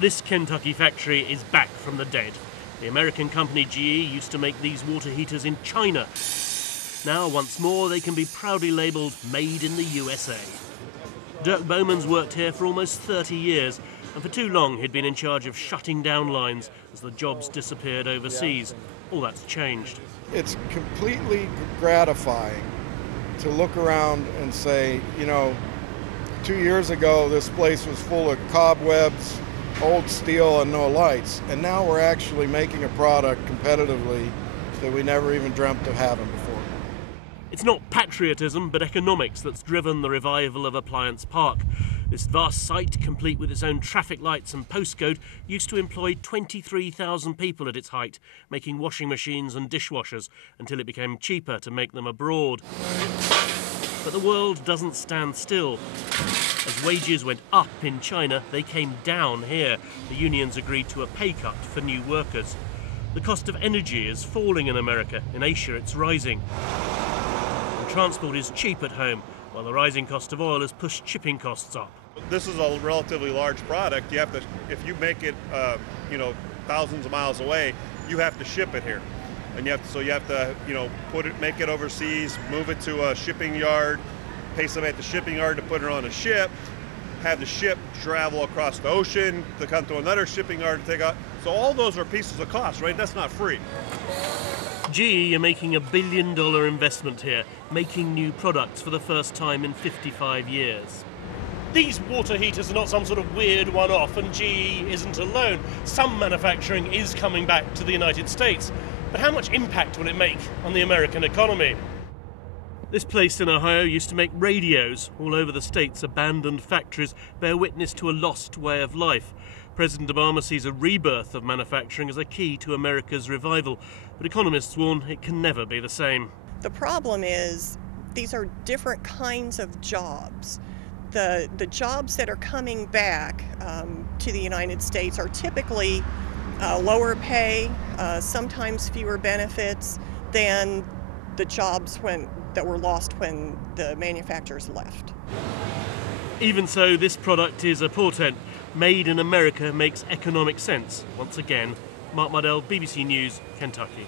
This Kentucky factory is back from the dead. The American company GE used to make these water heaters in China. Now, once more, they can be proudly labelled Made in the USA. Dirk Bowman's worked here for almost 30 years, and for too long he'd been in charge of shutting down lines as the jobs disappeared overseas. All that's changed. It's completely gratifying to look around and say, you know, 2 years ago this place was full of cobwebs, old steel and no lights, and now we're actually making a product competitively that we never even dreamt of having before. It's not patriotism, but economics that's driven the revival of Appliance Park. This vast site, complete with its own traffic lights and postcode, used to employ 23,000 people at its height, making washing machines and dishwashers, until it became cheaper to make them abroad. But the world doesn't stand still. As wages went up in China, they came down here. The unions agreed to a pay cut for new workers. The cost of energy is falling in America. In Asia, it's rising. And transport is cheap at home, while the rising cost of oil has pushed shipping costs up. This is a relatively large product. You have to, if you make it, thousands of miles away, you have to ship it here, and you have to, make it overseas, move it to a shipping yard, pay somebody at the shipping yard to put it on a ship, have the ship travel across the ocean to come to another shipping yard to take out. So all those are pieces of cost, right? That's not free. GE are making $1 billion investment here, making new products for the first time in 55 years. These water heaters are not some sort of weird one-off, and GE isn't alone. Some manufacturing is coming back to the United States. But how much impact will it make on the American economy? This place in Ohio used to make radios. All over the state's abandoned factories bear witness to a lost way of life. President Obama sees a rebirth of manufacturing as a key to America's revival. But economists warn it can never be the same. The problem is these are different kinds of jobs. The jobs that are coming back to the United States are typically lower pay, sometimes fewer benefits than the jobs that were lost when the manufacturers left. Even so, this product is a portent. Made in America makes economic sense. Once again, Mark Mardell, BBC News, Kentucky.